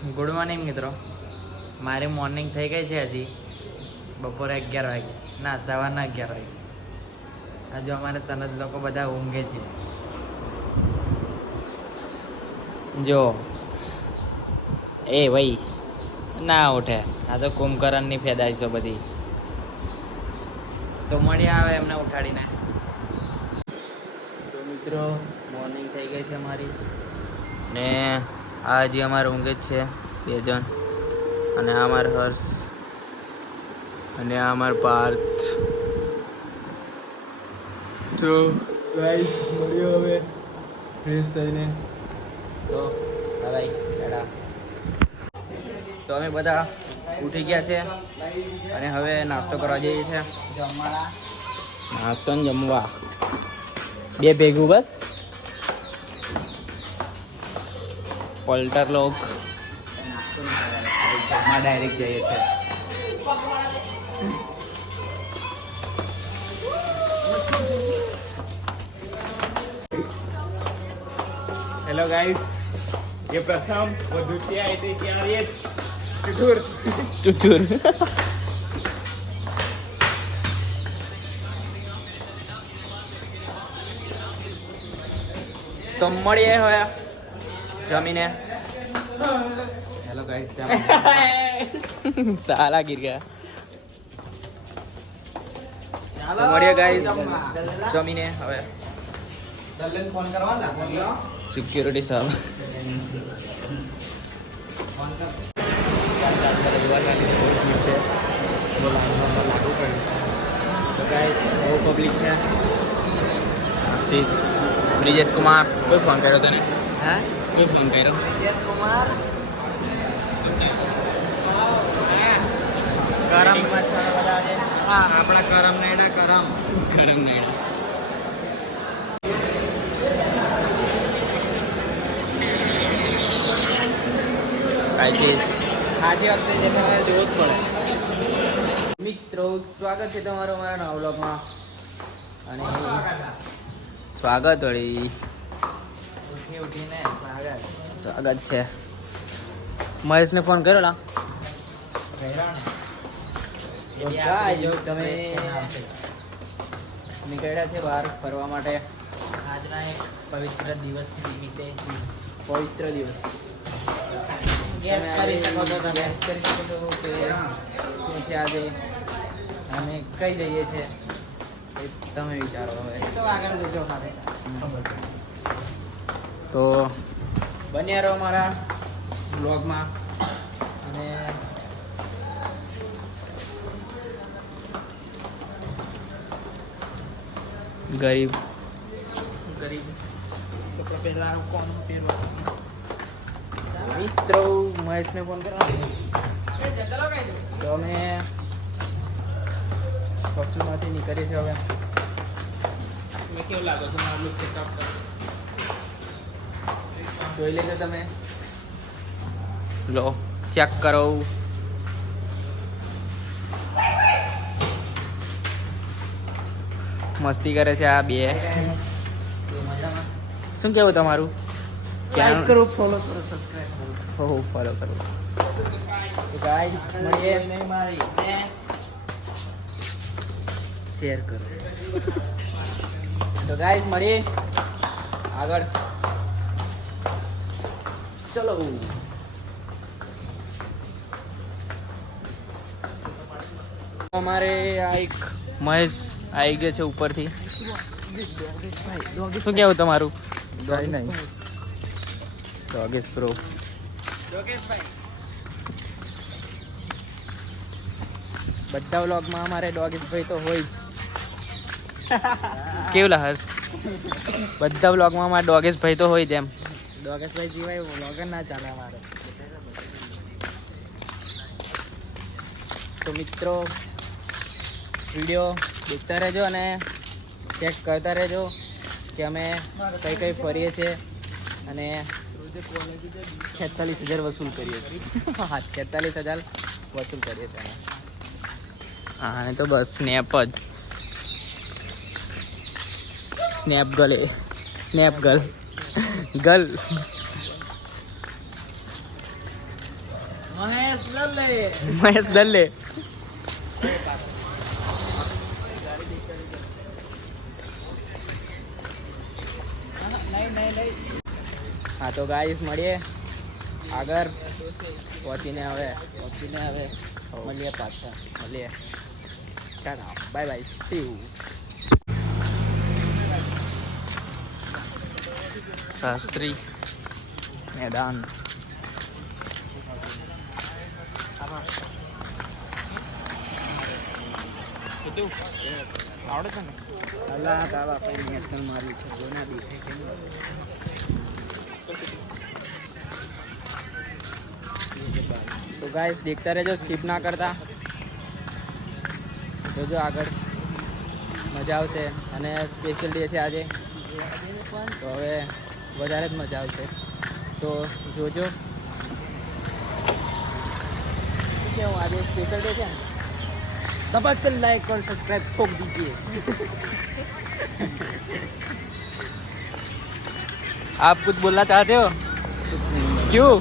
Good morning મિત્રો. મારી morning થઈ ગઈ છે. હજી બપોરે 11 વાગે, ના સવારના 11 વાગે. હજુ અમારે સનદ લોકો બધા ઊંઘે છે. જો એ ભાઈ ના ઉઠે. આ તો કુંભકરણની ફેદાઈશો બધી. તો મળી આવે એમને ઉઠાડીને. તો મિત્રો મોર્નિંગ થઈ ગઈ છે અમારી, ને આ હજી અમારે ઊંઘે જ છે 2 જણ. અને આ અમાર હર્ષ અને આ અમાર પાર્થ. તો ગાઈસ મળ્યો હવે ફ્રેશ થઈને. તો ભાઈ એડા તો અમે બધા ઉઠી ગયા છે અને હવે નાસ્તો કરવા જઈએ છીએ. નાસ્તો ને જમવા 2 ભેગું બસ. પોલ્ટર લોક માં ડાયરેક્ટ જઈએ છે. हेलो गाइस, ये प्रथम और द्वितीय आई थी क्या ये चतुर ચુચુર તો મળીએ હવે જમીને. હેલો ગાઈસ, સાલા ગીર ગયા. તો મળીએ ગાઈસ જમીને હવે. ફોન કરવાના સિક્યુરિટી સાહેબ તો ગાઈસ બહુ પબ્લિક છે. બ્રિજેશ કુમાર કોઈ ફોન કર્યો તને? હા, કોઈ ફોન કર્યો? બ્રિજેશ કુમાર કરમ હા, આપણા કરમ નાયડા. કરમ નાયડા આજે વખતે જે તમારે જોવું જ પડે. મિત્રો સ્વાગત છે તમારું અમારા નવા વ્લોગમાં. અને સ્વાગત વળી ઉઠીને સ્વાગત છે. મહેશને ફોન કર્યો લા તમે નીકળ્યા છે બહાર ફરવા માટે આજના એક પવિત્ર દિવસ નિમિત્તે. પવિત્ર દિવસ ગેસ કરી શકો છો તમે. કરી શકો છો કે શું છે આજે અને કઈ જઈએ છે એ તમે વિચારો. હવે તો આગળ જોજો મારે. તો બન્યા રહો મારા બ્લોગમાં. અને ગરીબ કપડા પહેરવાનું કોણ પહેરવાનું. મિત્રો મહેશને ફોન કરવાનો. તો અમે હોસ્ટેલમાંથી નીકળીએ છીએ હવે. मैं क्यों लागो तुम आप लोग चेकअप कर જોઈ લેજો તમે. લો ચેક કરો. મસ્તી કરે છે આ બે. શું કેવું તમારું? लाइक करो, फॉलो करो, सब्सक्राइब करो. હો ફોલો કરો. તો ગાઈસ મળીએ. नहीं मारी શેર કરો. તો ગાઈસ મળીએ આગળ. ચલો. અમારે આ એક મહેશ આવી ગયો છે ઉપરથી. શું કેવું તમારું? ડોગેશ પ્રો. બધા વ્લોગમાં અમારે ડોગેશભાઈ તો હોય જ. કેવું લાગે? બધા વ્લોગમાં અમારે ડોગેશભાઈ તો હોય જ એમ. ડોગેશભાઈ સિવાય વ્લોગર ના ચાલે અમારે. તો મિત્રો વિડીયો દેખતા રહેજો અને ચેક કરતા રહેજો કે અમે કઈ કઈ ફરીએ છીએ અને 46,000 વસૂલ કરીએ છીએ. હા, 46,000 વસૂલ કરીએ છીએ. હા, અને તો બસ સ્નેપ જ. સ્નેપ ગર્લ ગર્લ મહેશ દલ્લે હા તો ગાઈસ મળીએ આગળ પહોંચીને હવે મળીએ પાછા Tata bye bye see you Shastri Maidan આવડે છે ને અલ્લાહ તારા આપણે નેશનલ માર્યું છે જો ના દેખાય છે તો ગાઈસ દેખતા રહેજો સ્કીપ ના કરતા જોજો આગળ મજા આવશે અને સ્પેશિયલ ડે છે આજે તો હવે વધારે જ મજા આવશે તો જોજો કેવું આજે स्पेशल डे है दबाकर लाइक और सब्सक्राइब ठोक दीजिए आप कुछ बोलना चाहते हो कुछ नहीं क्यों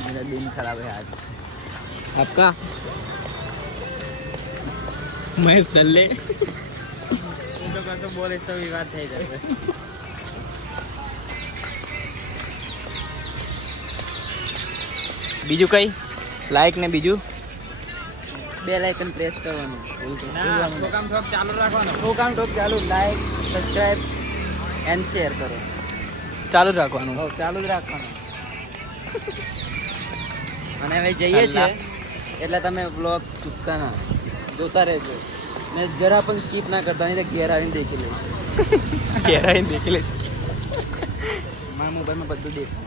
मेरा दिन खराब है आज आपका महेश दल्ले तो कैसे बोले सब विवाद થઈ જશે બીજું કઈ લાઈક ને બીજું બેલ આઇકન પ્રેસ કરવાનું ના પ્રોગ્રામ ઠોક ચાલુ રાખવાનો પ્રોગ્રામ ઠોક ચાલુ લાઈક સબસ્ક્રાઇબ એન્ડ શેર કરો ચાલુ જ રાખવાનું ચાલુ જ રાખવાનું અને હવે જઈએ છીએ એટલે તમે બ્લોગ ચૂકતા ના જોતા રહેજો ને જરા પણ સ્કીપ ના કરતા નહીં તો ઘેર આવીને દેખી લઈશ ઘેર આવીને દેખી લઈશ મારા મોબાઈલમાં બધું દેખાય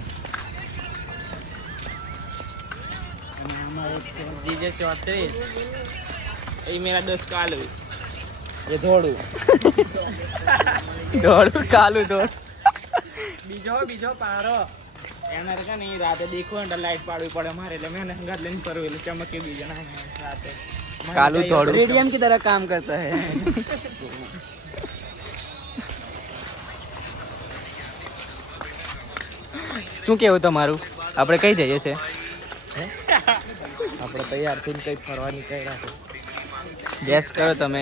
डीजे 34 ये मेरा दोस्त कालू ये धोड़ू धोड़ू कालू धोड़ બીજો પારો એને કે નહીં રાતે દેખો એટલે લાઈટ પાડવી પડે મારે એટલે મેં હંગાત લઈને ફરવું એટલે ચમકી બીજા ના રાતે कालू धोड़ू रेडियम की तरह काम करता है શું કેવું તમારું આપણે કઈ જઈએ છે આપણે તૈયાર થઈને કઈ ફરવા નીકળ્યા છે ગેસ્ટ કરો તમે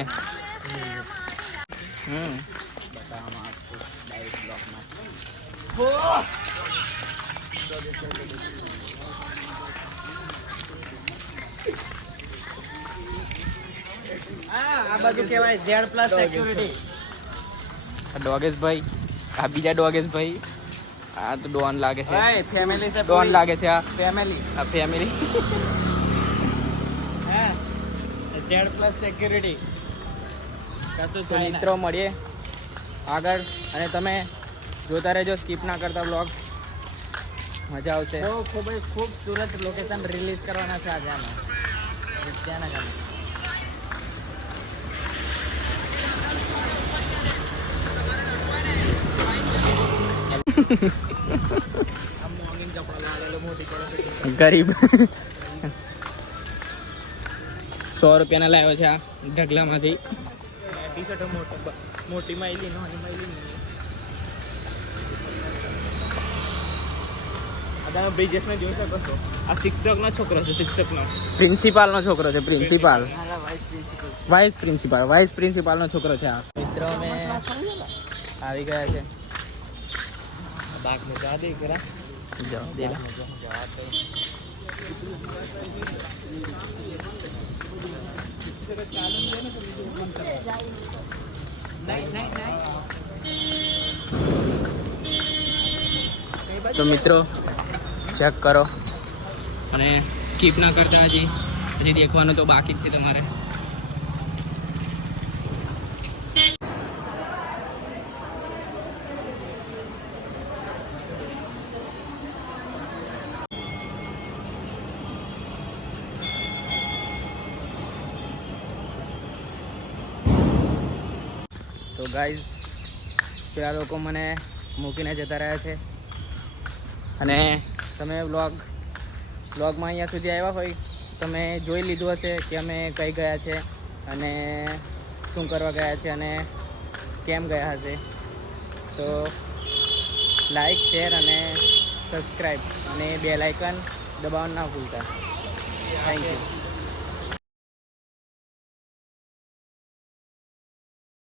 આ બાજુ કહેવાય Z+ સિક્યુરિટી ડોગેશ ભાઈ આ બીજા ડોગેશ ભાઈ આ તો ડોન લાગે છે ફેમિલી છે ડોન લાગે છે આ ફેમિલી હા Z+ સિક્યુરિટી કશું તો મિત્રો મળીએ આગળ અને તમે જોતા રહેજો સ્કીપ ના કરતા બ્લોગ મજા આવશે ખૂબસૂરત લોકેશન રિલીઝ કરવાના છે આજે આમાં ત્યાંના ગામે ગરીબ 100 રૂપિયાના લાવ્યો છે આ ઢગલામાંથી ટી-શર્ટ મોટી માઈલી નાની માઈલી આ બ્રિજેશને જોઈ શકો છો આ શિક્ષકનો છોકરો છે પ્રિન્સિપાલનો છોકરો છે વાઇસ પ્રિન્સિપાલનો છોકરો છે આ મિત્રો અમે આવી ગયા છે બાગ में जा दे करा જાઓ દે લે. તો મિત્રો ચેક કરો અને સ્કીપ ના કરતા હજી દેખવાનું તો બાકી જ છે તમારે. તો ગાઈઝ પેલા લોકો મને મૂકીને જતા રહ્યા છે અને તમે વ્લોગમાં અહીંયા સુધી આવ્યા હોય તમે જોઈ લીધું હશે કે અમે કઈ ગયા છે અને શું કરવા ગયા છે અને કેમ ગયા હશે. તો લાઈક શેર અને સબસ્ક્રાઈબ અને બેલ આઇકન દબાવવાનું ના ભૂલતા. Thank you.